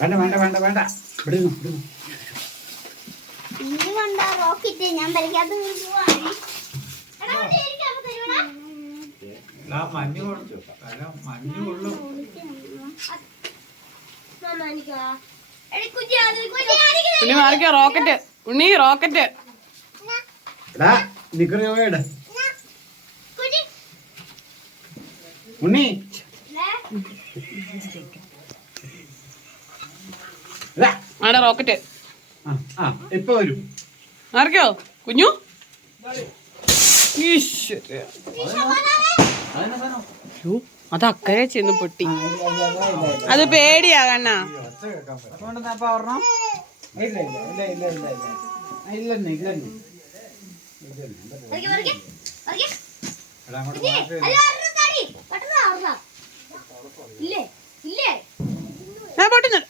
വേണ്ട വേണ്ട വേണ്ട വേണ്ട. ഇവിടെ. ഇത് കണ്ട റോക്കറ്റ്. ഞാൻ വരയ്ക്കാത്ത മഞ്ഞ് മഞ്ഞ് കൊള്ളും. ഉണ്ണി മാറിക്കോ റോക്കറ്റ്. ഉണ്ണി റോക്കറ്റ്. ഉണ്ണി. ആടെ റോക്കറ്റ്. ആ, ആ ഇപ്പൊ വരും? ആർക്കോ? കുഞ്ഞു? അത് അക്കരെ ചെന്ന് പൊട്ടി. അത് പേടിയാ കണ്ണാ. ഇല്ല ഇല്ല ഇല്ല ഇല്ല ഇല്ല ഇല്ല ഇല്ലെന്ന് ഇല്ലെന്ന് എടാ അങ്ങോട്ട് മാറ്റ്. ഇല്ലേ ഇല്ലേ ഞാൻ പൊട്ടുന്നു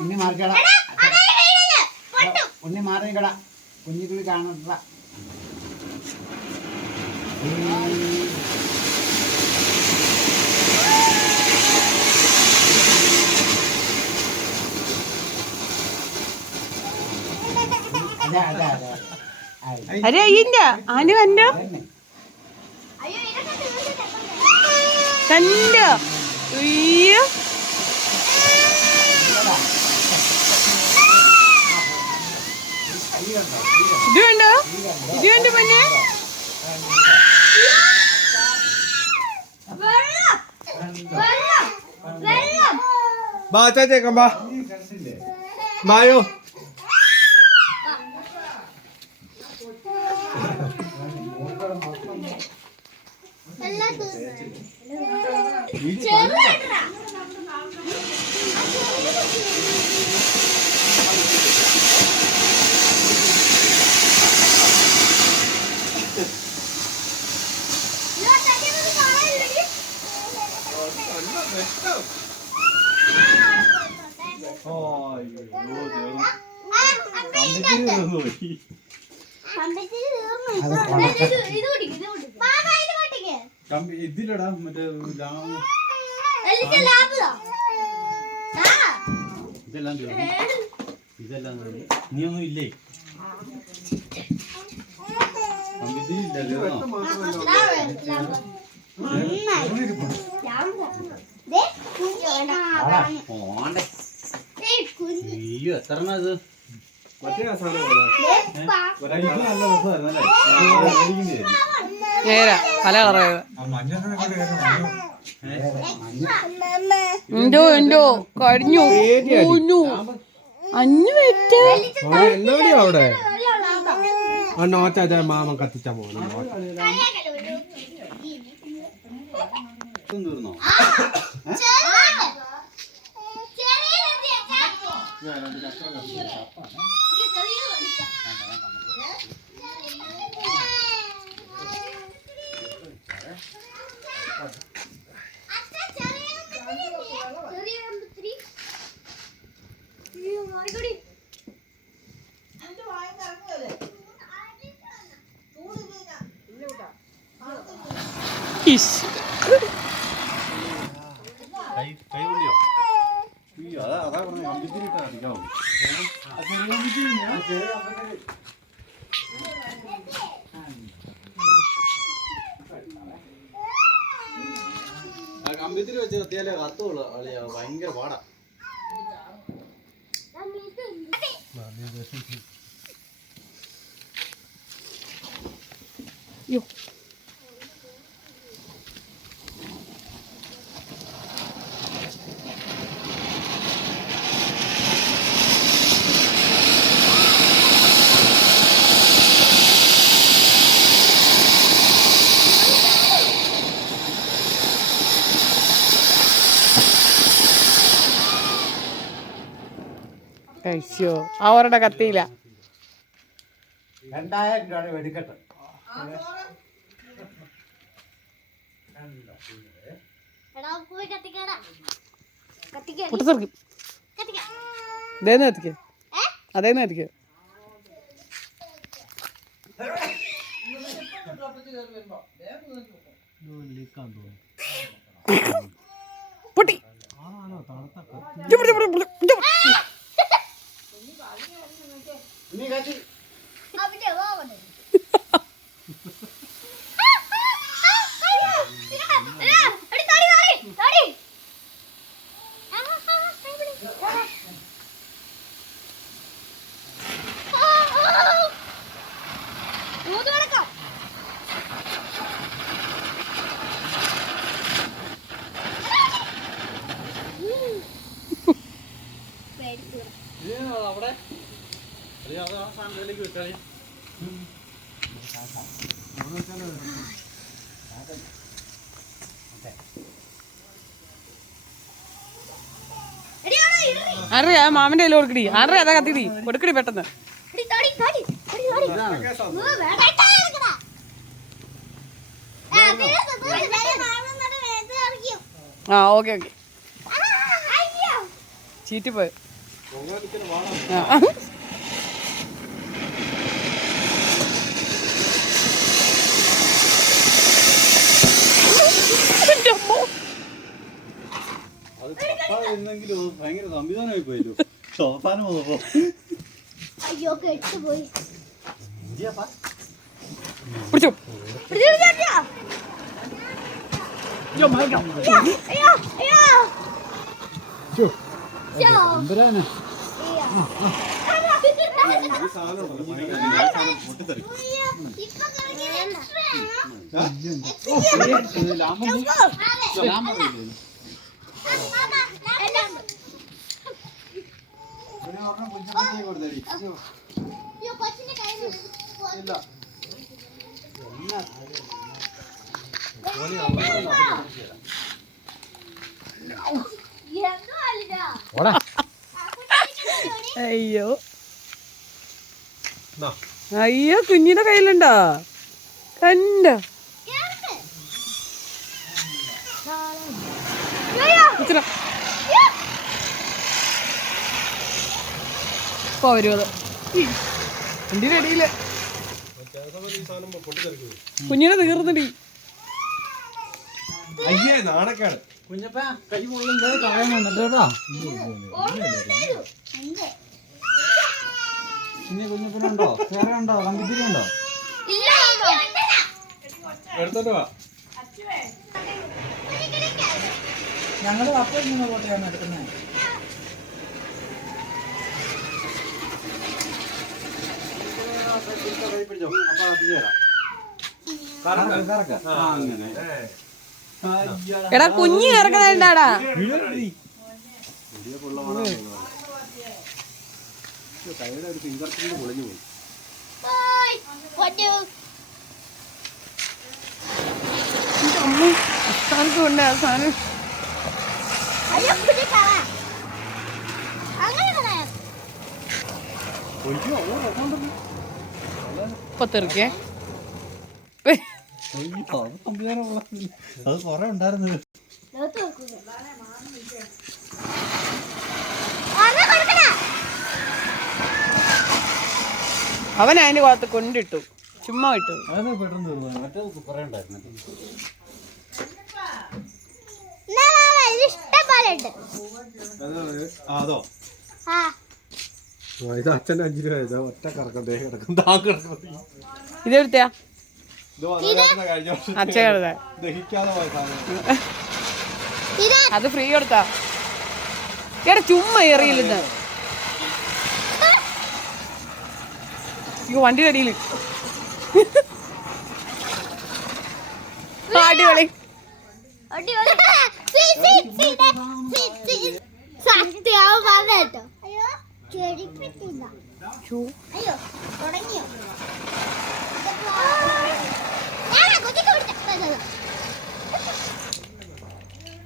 ഉണ്ണി മാറിക്കടാ അതേ കയ്യിലല്ലേ പൊട്ടും ഉണ്ണി മാറിക്കടാ കുഞ്ഞിക്കുളി കാണണ്ട അതെ അതെ അനു ആയി. അരെ കണ്ടോ? അതന്നെ. അയ്യോ കണ്ടോ? അയ്യോ. ഇത് കണ്ടോ ഇത് കണ്ടോ പൊന്നെ ബാ ചേച്ചേക്കാം ബാ ബായോ എല്ലാം തീർന്നു ചെറുതായിട്ടാ അത് കൊണ്ടൊക്കെ ഇതിലടാ മറ്റേ ഇതെല്ലാം ഇതെല്ലാം നീ ഒന്നും ഇല്ലേ? ഇതിലില്ല? തീർന്നോ പോണ്ടേ. അയ്യോ എത്ര എണ്ണം ഇത്? മറ്റേ? നേരാ പല കളറായത് ആ മഞ്ഞൊക്കെ ഇങ്ങോട്ട് കയറി മഞ്ഞ. എന്തോ എന്തോ കഴിഞ്ഞു കുഞ്ഞു അഞ്ഞു വെറ്റ ആ, എന്നാടി അവിടെ? ആ മാമൻ കത്തിച്ചാ തീർന്നോ കൈ കൈ കൊണ്ടിയോ അയ്യോ കമ്പിത്തിരി വെച്ച് കത്തിയാലേ കത്തുള്ളൂ അളിയാ. ഭയങ്കര പാടാ. よっ。കത്തിയില്ല. രണ്ടായിരം രൂപയുടെ വെടിക്കെട്ട്. പൊട്ടിത്തെറിക്കും അതേന്ന് കത്തിക്കേ. ഏ? അതേന്ന് കത്തിക്കേ. പൊട്ടി. 니 같이 아버지 먹어도 돼. എടിയാടാ ഇടറി ആരുടെ? ആ മാമന്റെ കയ്യിൽ കൊടുക്കടി. ആരുടെ? അതാ കത്തിടി കൊടുക്കടി പെട്ടെന്ന്. ആ ഓക്കെ ഓക്കെ. അയ്യോ. ചീറ്റി പോയി ആ. അത് അത് ഭയങ്കര സംവിധാനമായി പോയല്ലോ അവസാനം വന്നപ്പോ. അയ്യോ കെട്ടുപോയി. പിടിച്ചോ. ആണോ? ലാമ്പം അയ്യോ, അയ്യോ കുഞ്ഞിന്റെ കയ്യിലുണ്ടോ? കണ്ടോ? പൊട്ടിത്തെറിക്കുമോ? കുഞ്ഞിനെ തീർന്നിടി. അയ്യേ നാണക്കേട്. കുഞ്ഞപ്പ കൈ കേട്ടോ എന്ത്? ഇനി കുഞ്ഞപ്പനുണ്ടോ വേറെ ഉണ്ടോ? കമ്പിത്തിരി ഉണ്ടോ. എടുത്തോട്ട് വാ. ഞങ്ങൾ അപ്പം ഇങ്ങനെ പോട്ടെയാണ് എടുക്കുന്നത്. എടാ കുഞ്ഞു കിടക്കണണ്ടാടാ വലിയ പുള്ള ഇപ്പൊ തെറിക്കേ? അത് കൊറേ ഉണ്ടായിരുന്നു. അവൻ അതിന്റെ ഭാഗത്ത് കൊണ്ടിട്ടു. ചുമ്മാ ഇട്ടു. അത് പെട്ടെന്ന് തീർന്നു. മറ്റേ കുറെ ഉണ്ടായിരുന്നു. അത് ആ, അതോ? ആ, ആ, ഇത് അച്ഛന്റെ അഞ്ചു രൂപ ഇത് ഒറ്റ കറക്കം ദേഹം കിടക്കും താ കിടക്കും ഇതെടുത്തയാ ഇത് വന്നേക്കുന്ന കഴിഞ്ഞ വർഷം. അച്ഛ കരുതാ ദഹിക്കാതെ പോയ സാധനം. ഇത് അത് ഫ്രീ കൊടുത്താ. എടാ ചുമ്മാ എറിയില്ലെന്ന് വണ്ടി വണ്ടിയുടെ അടിയിൽ അടിപൊളി.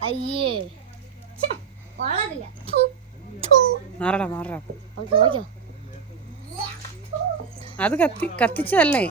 അയ്യോ. മാറടാ മാറടാ. അത് കത്തി കത്തിച്ചതല്ലേ?